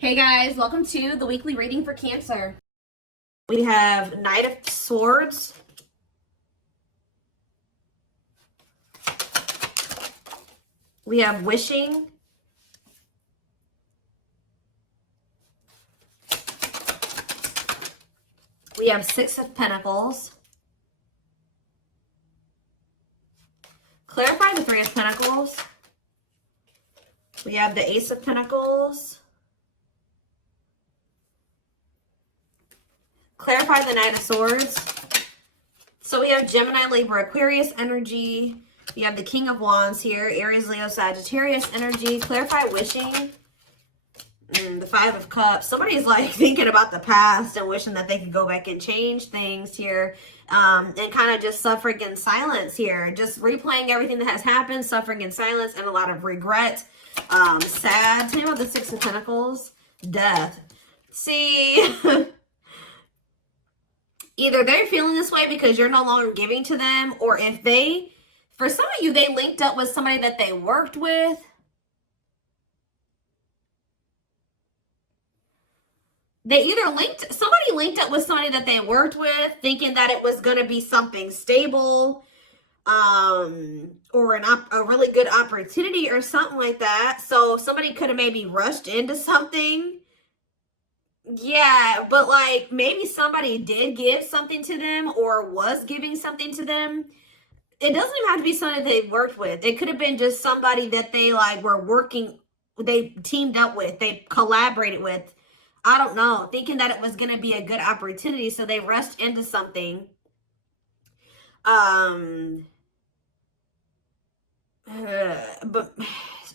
Hey guys, welcome to the weekly reading for Cancer. We have Knight of Swords. We have Wishing. We have Six of Pentacles. Clarify the Three of Pentacles. We have the Ace of Pentacles. Clarify the Knight of Swords. So we have Gemini, Libra, Aquarius energy. We have the King of Wands here. Aries, Leo, Sagittarius energy. Clarify Wishing. The Five of Cups. Somebody's like thinking about the past and wishing that they could go back and change things here. And kind of just suffering in silence here. Just replaying everything that has happened. Suffering in silence and a lot of regret. Sad. Tell me about the Six of Pentacles. Death. See... Either they're feeling this way because you're no longer giving to them, or if they, for some of you, they linked up with somebody that they worked with. They either somebody linked up with somebody that they worked with, thinking that it was going to be something stable, or a really good opportunity or something like that. So somebody could have maybe rushed into something. Yeah, but like maybe somebody did give something to them or was giving something to them. It doesn't even have to be somebody they worked with. It could have been just somebody that they like were working, they teamed up with, they collaborated with. I don't know, thinking that it was going to be a good opportunity, so they rushed into something. But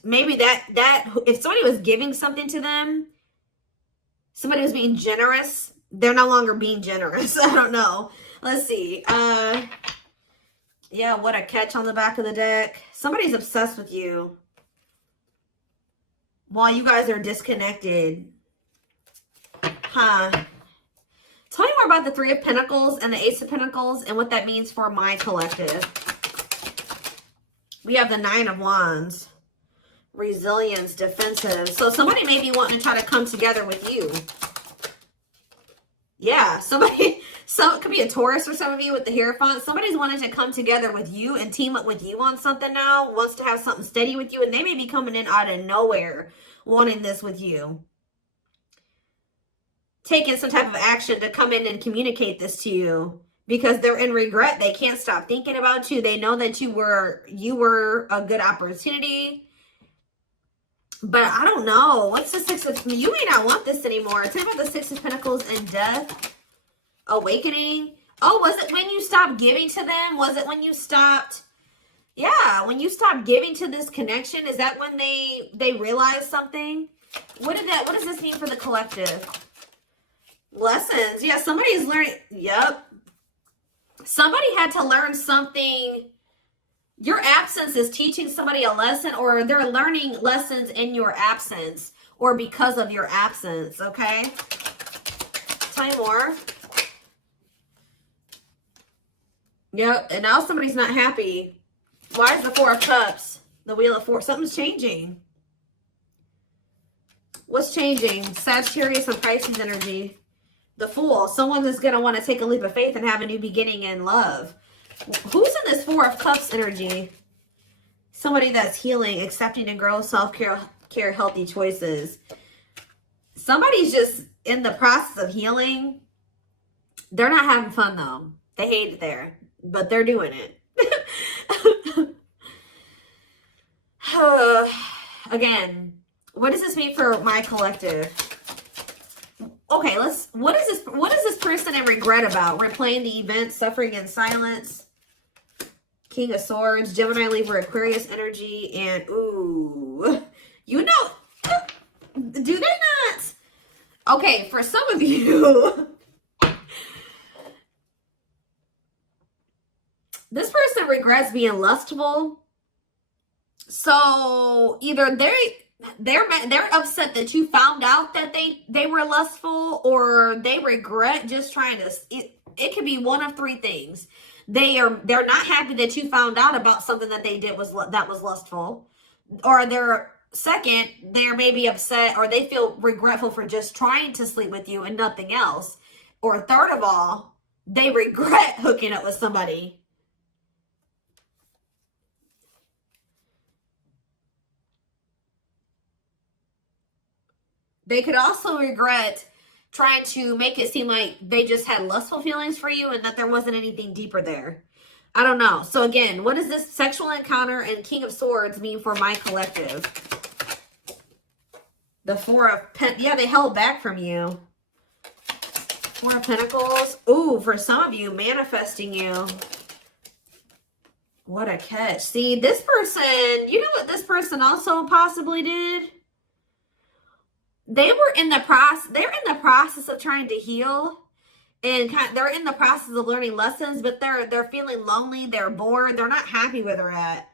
maybe that if somebody was giving something to them, somebody was being generous. They're no longer being generous. I don't know. Let's see. Yeah, what a catch on the back of the deck. Somebody's obsessed with you while you guys are disconnected. Huh. Tell me more about the Three of Pentacles and the Ace of Pentacles and what that means for my collective. We have the Nine of Wands. Resilience, defensive. So somebody may be wanting to try to come together with you. Yeah, it could be a Taurus for some of you with the Hierophant. Somebody's wanting to come together with you and team up with you on something now. Wants to have something steady with you, and they may be coming in out of nowhere wanting this with you. Taking some type of action to come in and communicate this to you. Because they're in regret. They can't stop thinking about you. They know that you were a good opportunity. But I don't know. What's the Six of... You may not want this anymore. Tell me about the Six of Pentacles and Death. Awakening. Oh, was it when you stopped giving to them? Was it when you stopped... Yeah, when you stopped giving to this connection? Is that when they realized something? What does this mean for the collective? Lessons. Yeah, somebody's learning... Yep. Somebody had to learn something... Your absence is teaching somebody a lesson, or they're learning lessons in your absence or because of your absence, okay? Tell me more. Yep, and now somebody's not happy. Why is the Four of Cups? The Wheel of Four. Something's changing. What's changing? Sagittarius and Pisces energy. The Fool. Someone is going to want to take a leap of faith and have a new beginning in love. Who's in this Four of Cups energy? Somebody that's healing, accepting and growing, self-care, healthy choices. Somebody's just in the process of healing. They're not having fun, though. They hate it there, but they're doing it. Again, what does this mean for my collective? Okay, what is this person in regret about? Replaying the event, suffering in silence. King of Swords, Gemini, Libra, Aquarius energy, and ooh, you know, do they not? Okay, for some of you, this person regrets being lustful. So either they're upset that you found out that they were lustful, or they regret just trying to. It could be one of three things. They're not happy that you found out about something that they did that was lustful, or they're second, they're maybe upset or they feel regretful for just trying to sleep with you and nothing else. Or third of all, they regret hooking up with somebody. They could also regret trying to make it seem like they just had lustful feelings for you and that there wasn't anything deeper there. I don't know. So again, what does this sexual encounter and King of Swords mean for my collective? The Four of Pentacles. Yeah, they held back from you. Four of Pentacles. Ooh, for some of you, manifesting you. What a catch. See, this person, you know what this person also possibly did? They're in the process of trying to heal, and they're in the process of learning lessons, but they're feeling lonely, they're bored, they're not happy where they're at.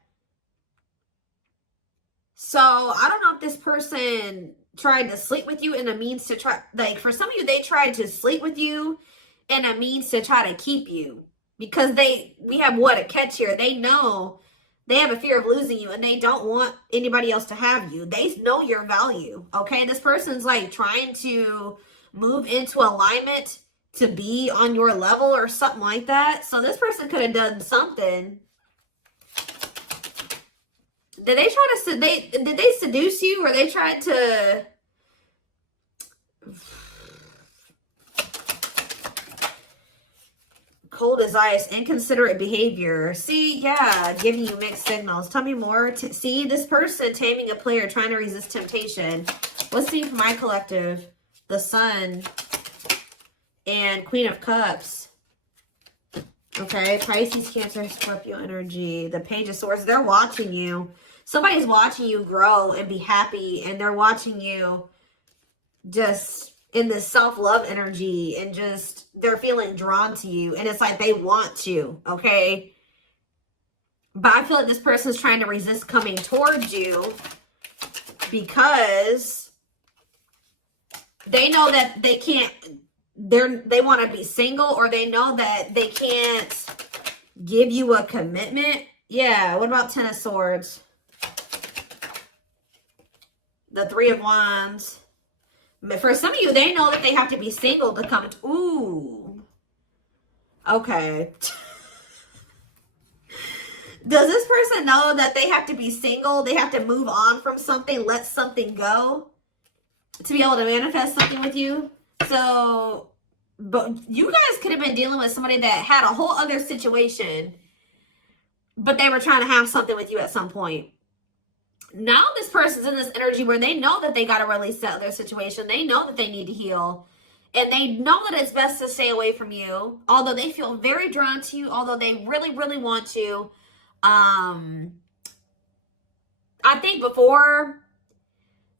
So I don't know if this person tried to sleep with you in a means to try, like for some of you, they tried to sleep with you in a means to try to keep you, because we have what a catch here. They know they have a fear of losing you and they don't want anybody else to have you. They know your value. Okay. This person's like trying to move into alignment to be on your level or something like that. So this person could have done something. Did they try to, did they seduce you, or they tried to, cold as ice, inconsiderate behavior. See, yeah, giving you mixed signals. Tell me more. See, this person taming a player, trying to resist temptation. Let's see for my collective. The Sun and Queen of Cups. Okay, Pisces, Cancer, Scorpio energy. The Page of Swords. They're watching you. Somebody's watching you grow and be happy, and they're watching you just in this self-love energy, and just they're feeling drawn to you, and it's like they want you, okay? But I feel like this person's trying to resist coming towards you because they know that they can't, they want to be single, or they know that they can't give you a commitment. Yeah, what about Ten of Swords? The Three of Wands. But for some of you, they know that they have to be single to come. Ooh. Okay. Does this person know that they have to be single? They have to move on from something, let something go to be able to manifest something with you? So, but you guys could have been dealing with somebody that had a whole other situation, but they were trying to have something with you at some point. Now this person's in this energy where they know that they got to release that other situation. They know that they need to heal. And they know that it's best to stay away from you. Although they feel very drawn to you. Although they really, really want to. I think before,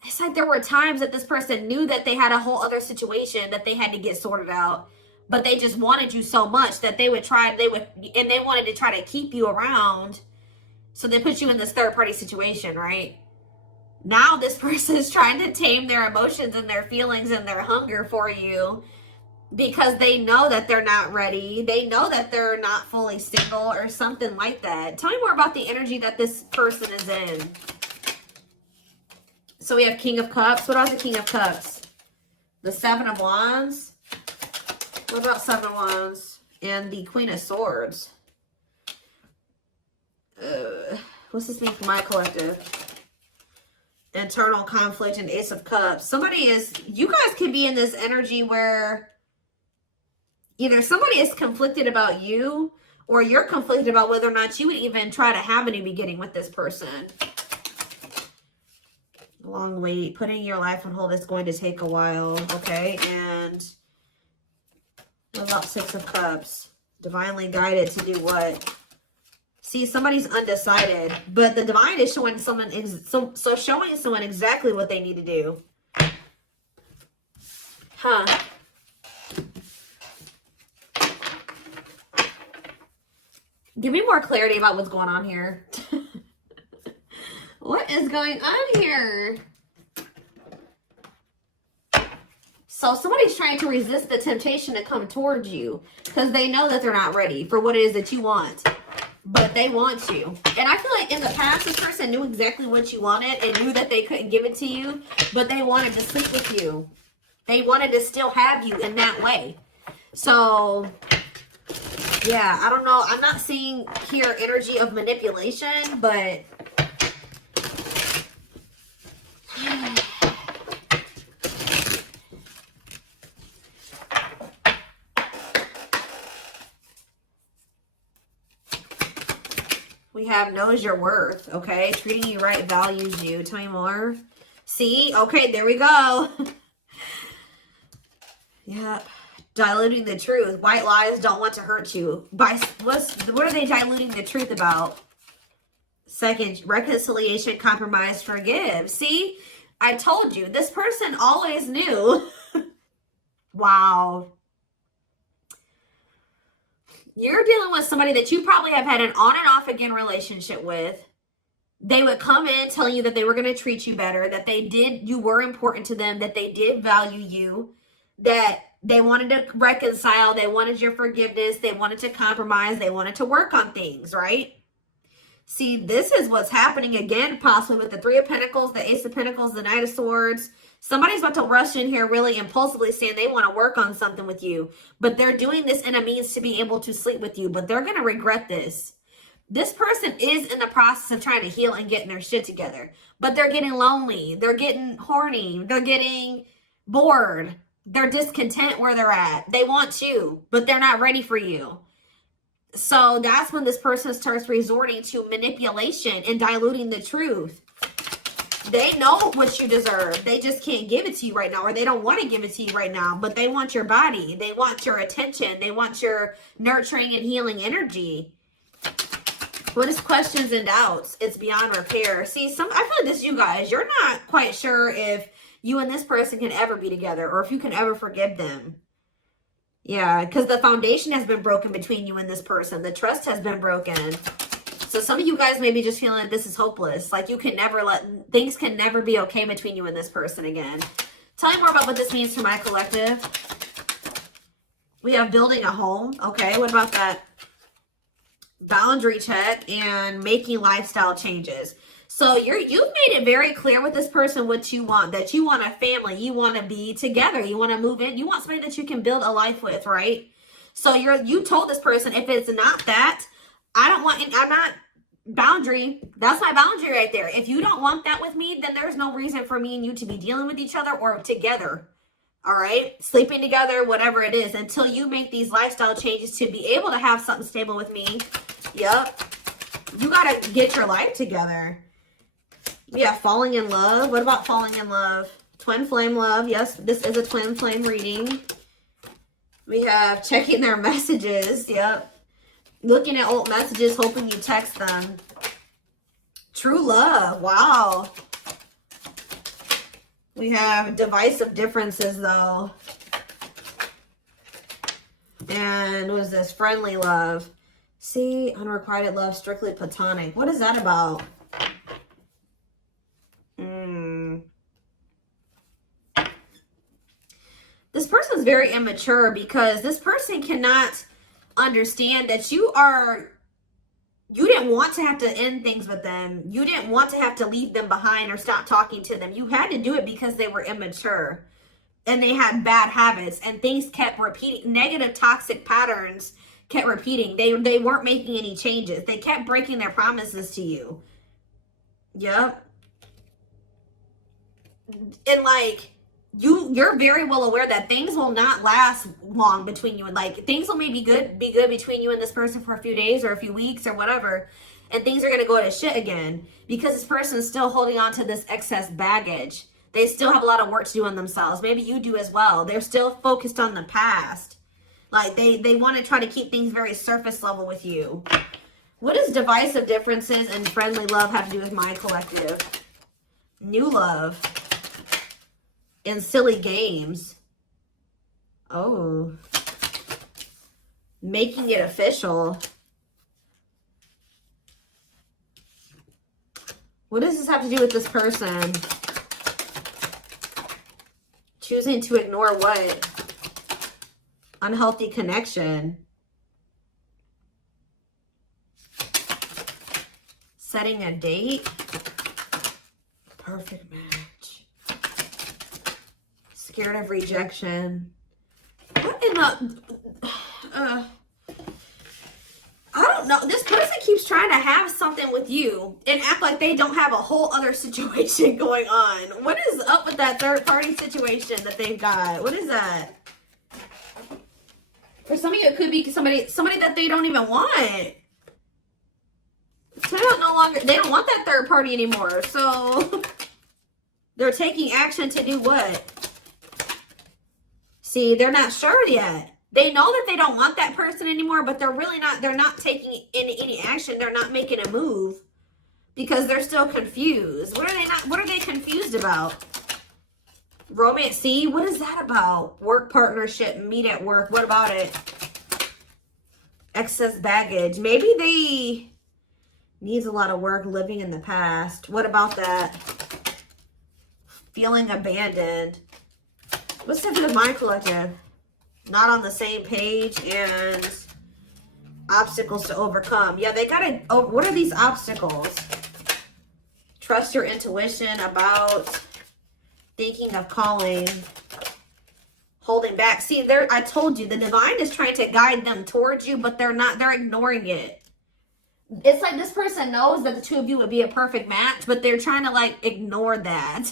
it's like there were times that this person knew that they had a whole other situation that they had to get sorted out. But they just wanted you so much that they would try, and they wanted to try to keep you around. So they put you in this third-party situation, right? Now this person is trying to tame their emotions and their feelings and their hunger for you because they know that they're not ready. They know that they're not fully single or something like that. Tell me more about the energy that this person is in. So we have King of Cups. What about the King of Cups? The Seven of Wands. What about Seven of Wands? And the Queen of Swords. What's this mean for my collective? Internal conflict and Ace of Cups. You guys could be in this energy where either somebody is conflicted about you, or you're conflicted about whether or not you would even try to have a new beginning with this person. Long wait. Putting your life on hold is going to take a while. Okay. And what about Six of Cups? Divinely guided to do what? See, somebody's undecided, but the divine is showing someone, showing someone exactly what they need to do. Huh. Give me more clarity about what's going on here. What is going on here? So somebody's trying to resist the temptation to come towards you because they know that they're not ready for what it is that you want. But they want you. And I feel like in the past, this person knew exactly what you wanted and knew that they couldn't give it to you, but they wanted to sleep with you. They wanted to still have you in that way. So, yeah, I don't know. I'm not seeing here energy of manipulation, but we have knows your worth, okay? Treating you right, values you. Tell me more. See? Okay, there we go. Yep. Diluting the truth. White lies don't want to hurt you. What are they diluting the truth about? Second, reconciliation, compromise, forgive. See? I told you. This person always knew. Wow. You're dealing with somebody that you probably have had an on and off again relationship with. They would come in telling you that they were going to treat you better, that you were important to them, that they did value you, that they wanted to reconcile, they wanted your forgiveness, they wanted to compromise, they wanted to work on things, right? See, this is what's happening again, possibly with the Three of Pentacles, the Ace of Pentacles, the Knight of Swords. Somebody's about to rush in here really impulsively saying they want to work on something with you, but they're doing this in a means to be able to sleep with you, but they're going to regret this. This person is in the process of trying to heal and getting their shit together, but they're getting lonely. They're getting horny. They're getting bored. They're discontent where they're at. They want you, but they're not ready for you. So that's when this person starts resorting to manipulation and diluting the truth. They know what you deserve. They just can't give it to you right now, or they don't want to give it to you right now, but they want your body. They want your attention. They want your nurturing and healing energy. What is questions and doubts? It's beyond repair. See, I feel like this, you guys, you're not quite sure if you and this person can ever be together or if you can ever forgive them. Yeah, because the foundation has been broken between you and this person. The trust has been broken. So some of you guys may be just feeling like this is hopeless. Like things can never be okay between you and this person again. Tell me more about what this means for my collective. We have building a home. Okay, what about that? Boundary check and making lifestyle changes. So you've made it very clear with this person what you want, that you want a family, you want to be together, you want to move in, you want somebody that you can build a life with, right? So you told this person, if it's not that, I'm not boundary. That's my boundary right there. If you don't want that with me, then there's no reason for me and you to be dealing with each other or together. All right, sleeping together, whatever it is, until you make these lifestyle changes to be able to have something stable with me. Yep. You got to get your life together. Yeah, falling in love. What about falling in love? Twin flame love. Yes, this is a twin flame reading. We have checking their messages. Yep. Looking at old messages, hoping you text them. True love. Wow. We have divisive differences, though. And what is this? Friendly love. See, unrequited love, strictly platonic. What is that about? This person is very immature because this person cannot understand that you didn't want to have to end things with them. You didn't want to have to leave them behind or stop talking to them. You had to do it because they were immature and they had bad habits and things kept repeating. Negative toxic patterns kept repeating. They weren't making any changes. They kept breaking their promises to you. Yep. And like, you're very well aware that things will not last long between you, and like things will maybe be good between you and this person for a few days or a few weeks or whatever, and things are going to go to shit again because this person is still holding on to this excess baggage. They still have a lot of work to do on themselves. Maybe you do as well. They're still focused on the past. Like they want to try to keep things very surface level with you. What does divisive differences and friendly love have to do with my collective? New love. And silly games. Oh. Making it official. What does this have to do with this person? Choosing to ignore what? Unhealthy connection. setting a date. Perfect match. Scared of rejection. What in the... I don't know. This person keeps trying to have something with you and act like they don't have a whole other situation going on. What is up with that third party situation that they've got? What is that? For some of you, it could be somebody that they don't even want. So they don't want that third party anymore. So they're taking action to do what? See, they're not sure yet. They know that they don't want that person anymore, but they're not taking any action. They're not making a move because they're still confused. What are they confused about? Romance, see, what is that about? Work partnership, meet at work. What about it? Excess baggage. Maybe they needs a lot of work living in the past. What about that? Feeling abandoned. What's up with my collective? Not on the same page and obstacles to overcome. Yeah, they gotta, oh, what are these obstacles? Trust your intuition about thinking of calling, holding back. See, I told you, the divine is trying to guide them towards you, but they're ignoring it. It's like this person knows that the two of you would be a perfect match, but they're trying to like ignore that.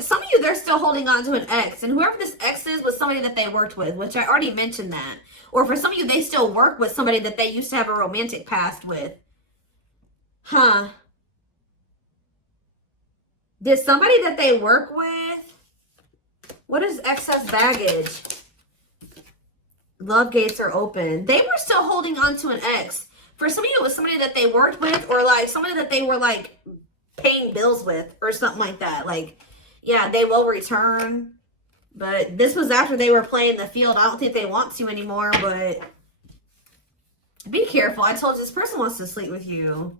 Some of you, they're still holding on to an ex. And whoever this ex is was somebody that they worked with, which I already mentioned that. Or for some of you, they still work with somebody that they used to have a romantic past with. Huh. Did somebody that they work with? What is excess baggage? Love gates are open. They were still holding on to an ex. For some of you, it was somebody that they worked with or like somebody that they were like paying bills with or something like that. Like, yeah, they will return, but this was after they were playing the field. I don't think they want to anymore, but be careful. I told you this person wants to sleep with you.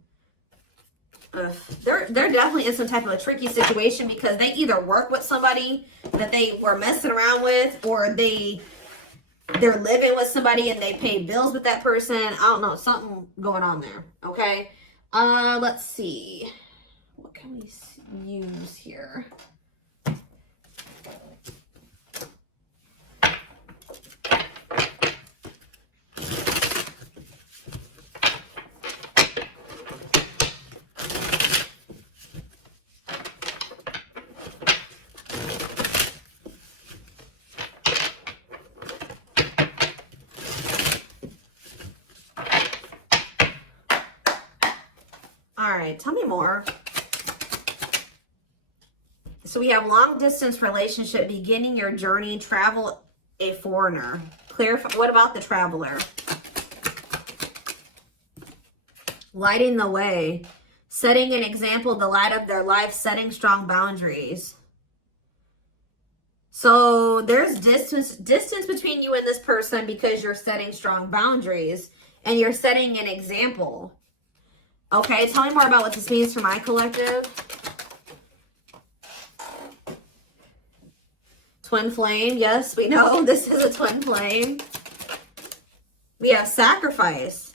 They're definitely in some type of a tricky situation because they either work with somebody that they were messing around with, or they're living with somebody and they pay bills with that person. I don't know, something going on there. Okay, let's see. What can we use here? All right, tell me more. So we have long distance relationship, beginning your journey, travel, a foreigner. Clarify, what about the traveler? Lighting the way, setting an example, the light of their life, setting strong boundaries. So there's distance between you and this person because you're setting strong boundaries and you're setting an example. Okay, tell me more about what this means for my collective. Twin flame, yes, we know this is a twin flame. We have sacrifice.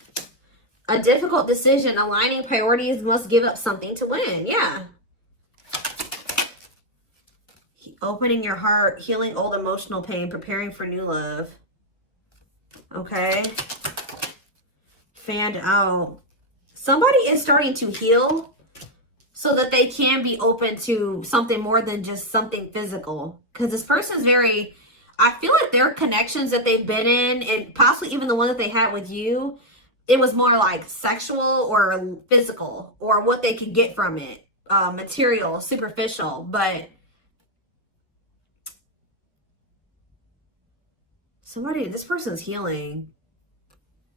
A difficult decision, aligning priorities, must give up something to win. Yeah. Opening your heart, healing old emotional pain, preparing for new love. Okay. Fanned out. Somebody is starting to heal so that they can be open to something more than just something physical. Because this person's very, I feel like their connections that they've been in, and possibly even the one that they had with you, it was more like sexual or physical, or what they could get from it. Material, superficial. But this person's healing.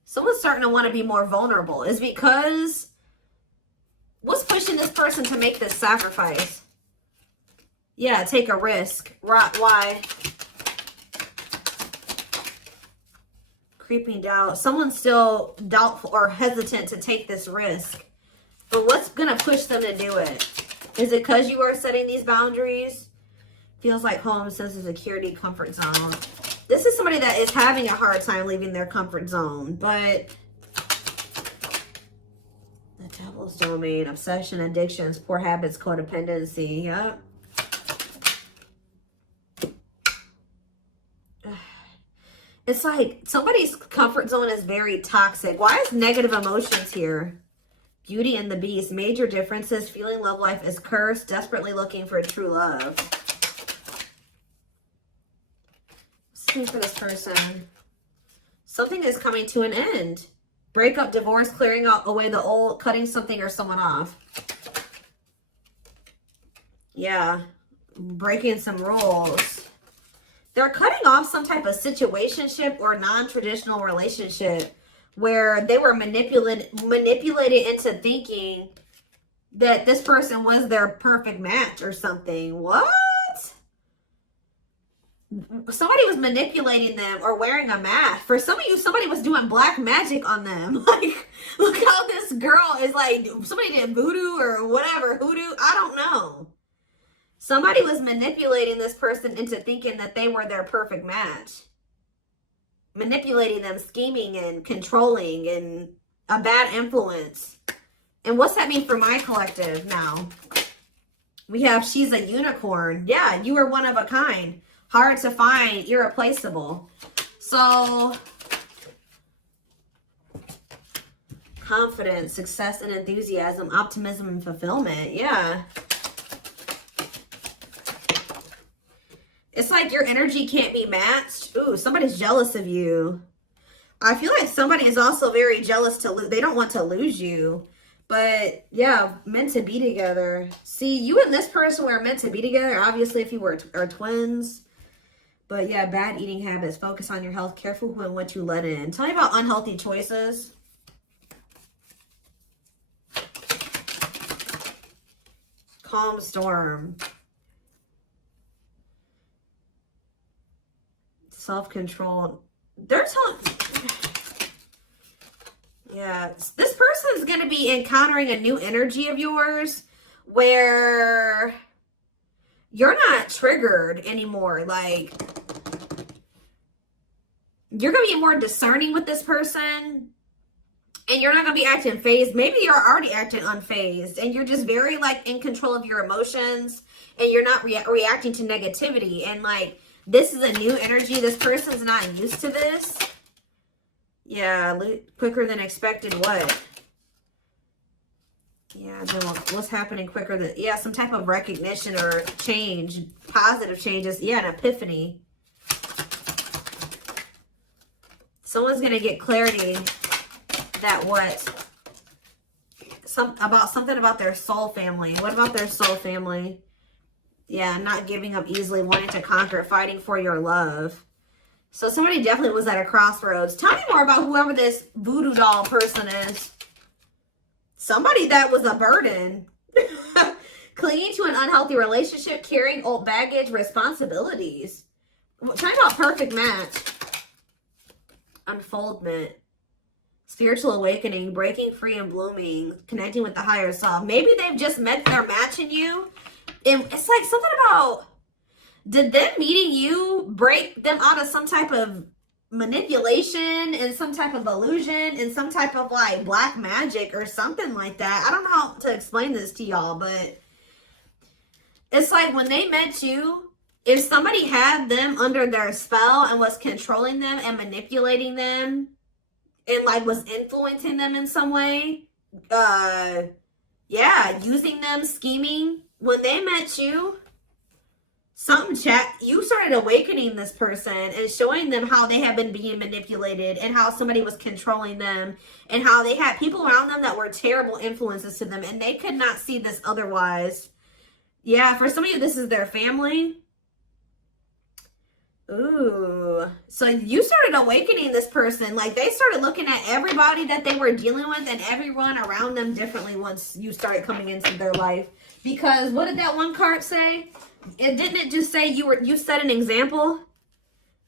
Someone's starting to want to be more vulnerable. Is because what's pushing this person to make this sacrifice? Yeah, take a risk. Why? Creeping doubt. Someone's still doubtful or hesitant to take this risk. But what's going to push them to do it? Is it because you are setting these boundaries? Feels like home, sense of security, comfort zone. This is somebody that is having a hard time leaving their comfort zone, but Devil's domain, obsession, addictions, poor habits, codependency. Yep. It's like somebody's comfort zone is very toxic. Why is negative emotions here? Beauty and the Beast. Major differences. Feeling love life is cursed. Desperately looking for true love. What's for this person? Something is coming to an end. Breakup, divorce, clearing out away the old, cutting something or someone off. Yeah. Breaking some rules. They're cutting off some type of situationship or non-traditional relationship where they were manipulated into thinking that this person was their perfect match or something. What? Somebody was manipulating them or wearing a mask. For some of you, somebody was doing black magic on them. Like, look how this girl is like, somebody did voodoo or whatever, hoodoo. I don't know. Somebody was manipulating this person into thinking that they were their perfect match. Manipulating them, scheming and controlling and a bad influence. And what's that mean for my collective now? We have she's a unicorn. Yeah, you are one of a kind. Hard to find, irreplaceable. So, confidence, success and enthusiasm, optimism and fulfillment. Yeah. It's like your energy can't be matched. Ooh, somebody's jealous of you. I feel like somebody is also very jealous to lose. They don't want to lose you. But yeah, meant to be together. See, you and this person were meant to be together. Obviously, if you are twins. But yeah, bad eating habits. Focus on your health. Careful who and what you let in. Tell me about unhealthy choices. Calm storm. Self-control. They're telling... Yeah. This person is going to be encountering a new energy of yours where you're not triggered anymore. Like, you're going to be more discerning with this person. And you're not going to be acting phased. Maybe you're already acting unfazed. And you're just very, like, in control of your emotions. And you're not reacting to negativity. And, like, this is a new energy. This person's not used to this. Yeah, quicker than expected. What? Yeah, what's happening quicker than... Yeah, some type of recognition or change. Positive changes. Yeah, an epiphany. Someone's going to get clarity that what? Something about their soul family. What about their soul family? Yeah, not giving up easily, wanting to conquer, fighting for your love. So somebody definitely was at a crossroads. Tell me more about whoever this voodoo doll person is. Somebody that was a burden. Clinging to an unhealthy relationship, carrying old baggage, responsibilities. Tell me about perfect match. Unfoldment. Spiritual awakening, breaking free and blooming, connecting with the higher self. Maybe they've just met their match in you. And it's like something about, did them meeting you break them out of some type of manipulation and some type of illusion and some type of like black magic or something like that? I don't know how to explain this to y'all, but it's like when they met you, if somebody had them under their spell and was controlling them and manipulating them and like was influencing them in some way, yeah, using them, scheming. When they met you, you started awakening this person and showing them how they have been being manipulated and how somebody was controlling them and how they had people around them that were terrible influences to them and they could not see this otherwise. Yeah, for some of you, this is their family. Ooh. So you started awakening this person. Like they started looking at everybody that they were dealing with and everyone around them differently once you started coming into their life. Because what did that one card say? Didn't it just say you set an example?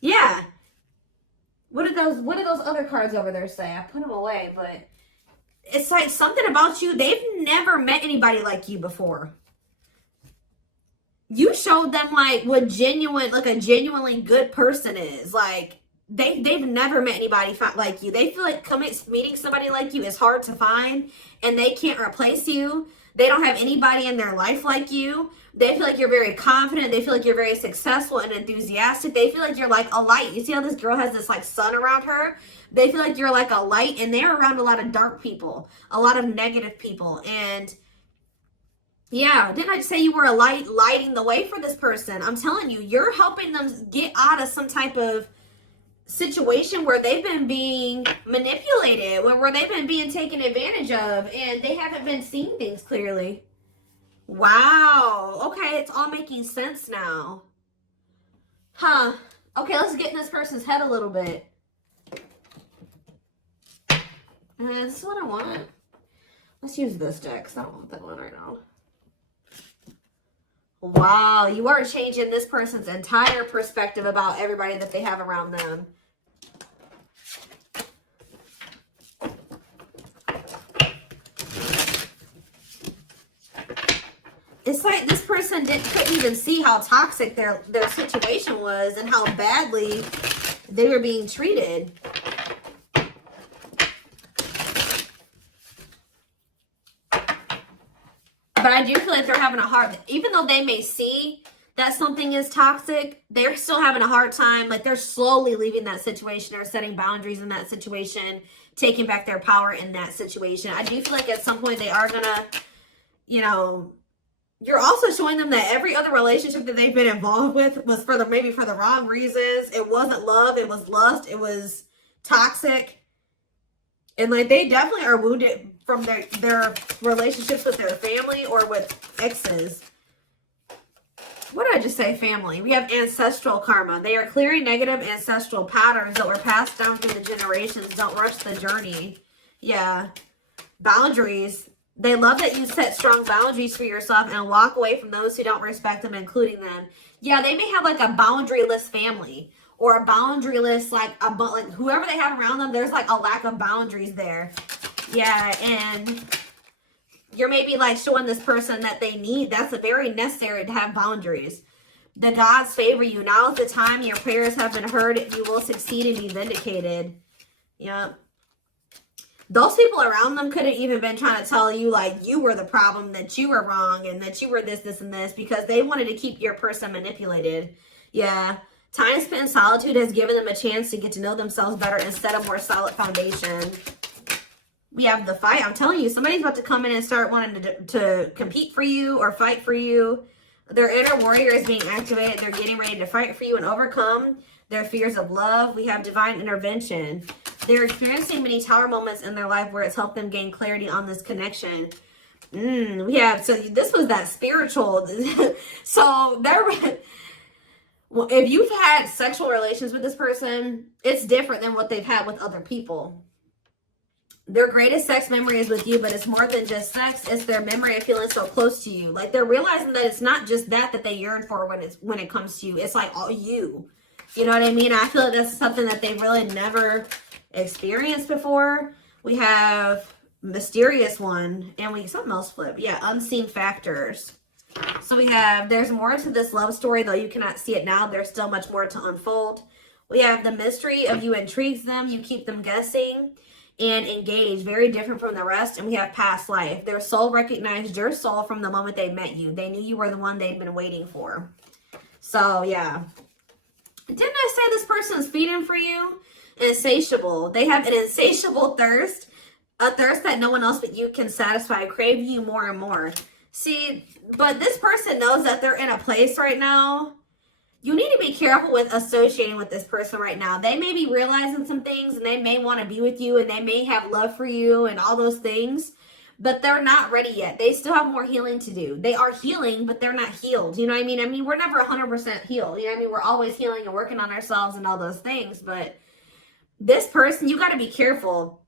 Yeah. What did those other cards over there say? I put them away, but it's like something about you. They've never met anybody like you before. You showed them like what a genuinely good person is. Like they've never met anybody like you. They feel like meeting somebody like you is hard to find, and they can't replace you. They don't have anybody in their life like you. They feel like you're very confident. They feel like you're very successful and enthusiastic. They feel like you're like a light. You see how this girl has this like sun around her? They feel like you're like a light, and they're around a lot of dark people, a lot of negative people. And yeah, didn't I say you were a light, lighting the way for this person? I'm telling you, you're helping them get out of some type of situation where they've been being manipulated, where they've been being taken advantage of, and they haven't been seeing things clearly. Wow. Okay, it's all making sense now. Huh. Okay, let's get in this person's head a little bit. This is what I want. Let's use this deck, because I don't want that one right now. Wow, you are changing this person's entire perspective about everybody that they have around them. It's like this person couldn't even see how toxic their situation was and how badly they were being treated. But I do feel like they're having a hard, even though they may see that something is toxic, they're still having a hard time. Like, they're slowly leaving that situation or setting boundaries in that situation, taking back their power in that situation. I do feel like at some point they are gonna, you know, you're also showing them that every other relationship that they've been involved with was maybe for the wrong reasons. It wasn't love, it was lust, it was toxic. And like, they definitely are wounded from their relationships with their family or with exes. What did I just say? Family. We have ancestral karma. They are clearing negative ancestral patterns that were passed down through the generations. Don't rush the journey. Yeah. Boundaries. They love that you set strong boundaries for yourself and walk away from those who don't respect them, including them. Yeah, they may have like a boundaryless family or a boundaryless, like whoever they have around them, there's like a lack of boundaries there. Yeah, and you're maybe like showing this person that they need. That's very necessary to have boundaries. The gods favor you. Now is the time. Your prayers have been heard. You will succeed and be vindicated. Yep. Those people around them could have even been trying to tell you like you were the problem, that you were wrong, and that you were this, this, and this, because they wanted to keep your person manipulated. Yeah. Time spent in solitude has given them a chance to get to know themselves better and set a more solid foundation. We have the fight. I'm telling you, somebody's about to come in and start wanting to compete for you or fight for you. Their inner warrior is being activated. They're getting ready to fight for you and overcome their fears of love. We have divine intervention. They're experiencing many tower moments in their life where it's helped them gain clarity on this connection. We have, so this was that spiritual. So well, if you've had sexual relations with this person, it's different than what they've had with other people. Their greatest sex memory is with you, but it's more than just sex. It's their memory of feeling so close to you. Like, they're realizing that it's not just that they yearn for when it comes to you. It's like all you. You know what I mean? I feel like that's something that they've really never experienced before. We have mysterious one, and something else flip. Yeah, unseen factors. So we have, there's more to this love story, though you cannot see it now. There's still much more to unfold. We have the mystery of you intrigues them. You keep them guessing and engaged. Very different from the rest. And we have past life. Their soul recognized your soul from the moment they met you. They knew you were the one they'd been waiting for. So, yeah. Didn't I say this person's feeding for you? Insatiable. They have an insatiable thirst. A thirst that no one else but you can satisfy. Crave you more and more. See, but this person knows that they're in a place right now. You need to be careful with associating with this person right now. They may be realizing some things, and they may want to be with you, and they may have love for you and all those things, but they're not ready yet. They still have more healing to do. They are healing, but they're not healed. You know what I mean? I mean, we're never 100% healed. You know what I mean? We're always healing and working on ourselves and all those things, but this person, you got to be careful,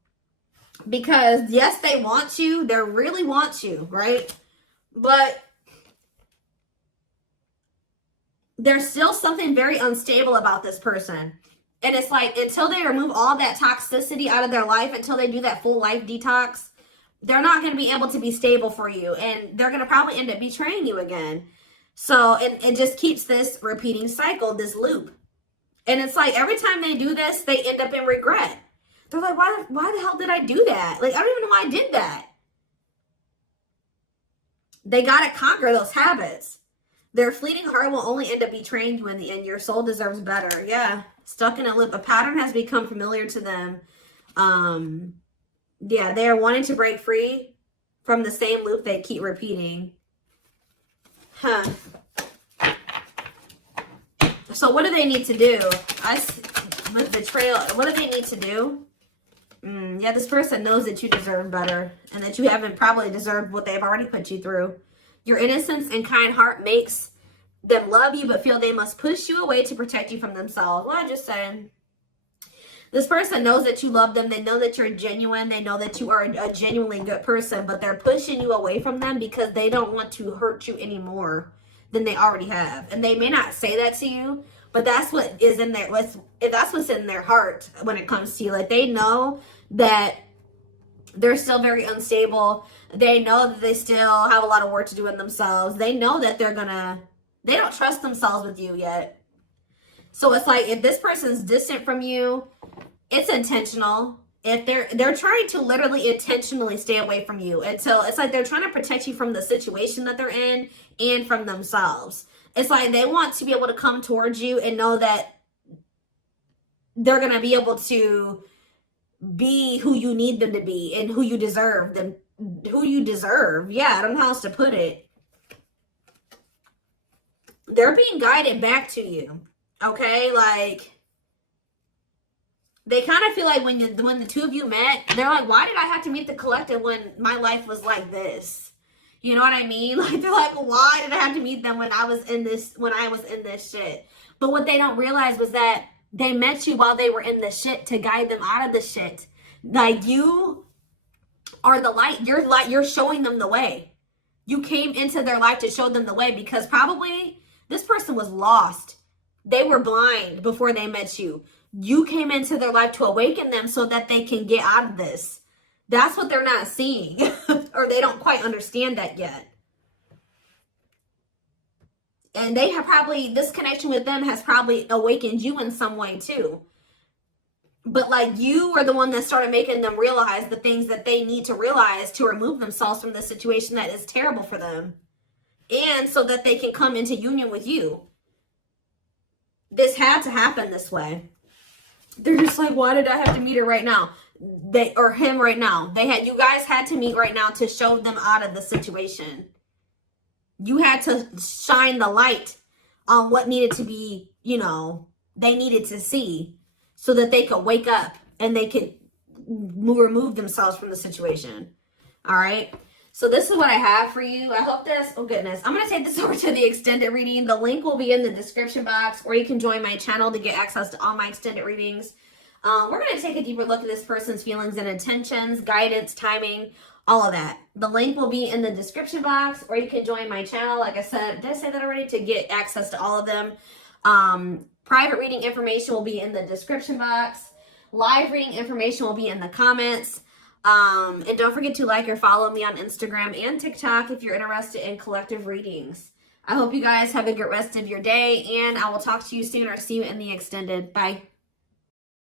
because yes, they want you. They really want you, right? But there's still something very unstable about this person. And it's like, until they remove all that toxicity out of their life, until they do that full life detox, they're not going to be able to be stable for you. And they're going to probably end up betraying you again. So it just keeps this repeating cycle, this loop. And it's like every time they do this, they end up in regret. They're like, why the hell did I do that? Like, I don't even know why I did that. They got to conquer those habits. Their fleeting heart will only end up betraying you in the end. Your soul deserves better. Yeah. Stuck in a loop. A pattern has become familiar to them. Yeah, they are wanting to break free from the same loop they keep repeating. Huh. So what do they need to do? With betrayal, what do they need to do? Yeah, this person knows that you deserve better and that you haven't probably deserved what they've already put you through. Your innocence and kind heart makes them love you but feel they must push you away to protect you from themselves. Well, I just said, this person knows that you love them. They know that you're genuine. They know that you are a genuinely good person, but they're pushing you away from them because they don't want to hurt you any more than they already have. And they may not say that to you, but that's what is in there. That's what's in their heart when it comes to you. Like, they know that they're still very unstable. They know that they still have a lot of work to do in themselves. They know that they don't trust themselves with you yet. So it's like, if this person's distant from you, it's intentional. If they're trying to literally intentionally stay away from you until it's like they're trying to protect you from the situation that they're in and from themselves. It's like they want to be able to come towards you and know that they're going to be able to be who you need them to be and who you deserve them, who you deserve. Yeah, I don't know how else to put it. They're being guided back to you. Okay, like, they kind of feel like when the two of you met, they're like, why did I have to meet the collective when my life was like this? You know what I mean? Like, they're like, why did I have to meet them when I was in this shit? But what they don't realize was that they met you while they were in the shit to guide them out of the shit. Like, you are the light. You're showing them the way. You came into their life to show them the way because probably this person was lost. They were blind before they met you. You came into their life to awaken them so that they can get out of this. That's what they're not seeing. Or they don't quite understand that yet. And they have probably, this connection with them has probably awakened you in some way too. But like, you are the one that started making them realize the things that they need to realize to remove themselves from the situation that is terrible for them. And so that they can come into union with you. This had to happen this way. They're just like, why did I have to meet her right now? Or him right now. You guys had to meet right now to show them out of the situation. You had to shine the light on what needed to be, they needed to see so that they could wake up and they could remove themselves from the situation. All right. So this is what I have for you. I hope this, oh goodness, I'm going to take this over to the extended reading. The link will be in the description box, or you can join my channel to get access to all my extended readings. We're going to take a deeper look at this person's feelings and intentions, guidance, timing, all of that. The link will be in the description box, or you can join my channel. Like I said, did I say that already? To get access to all of them. Private reading information will be in the description box. Live reading information will be in the comments. And don't forget to like or follow me on Instagram and TikTok if you're interested in collective readings. I hope you guys have a good rest of your day, and I will talk to you soon or see you in the extended. Bye.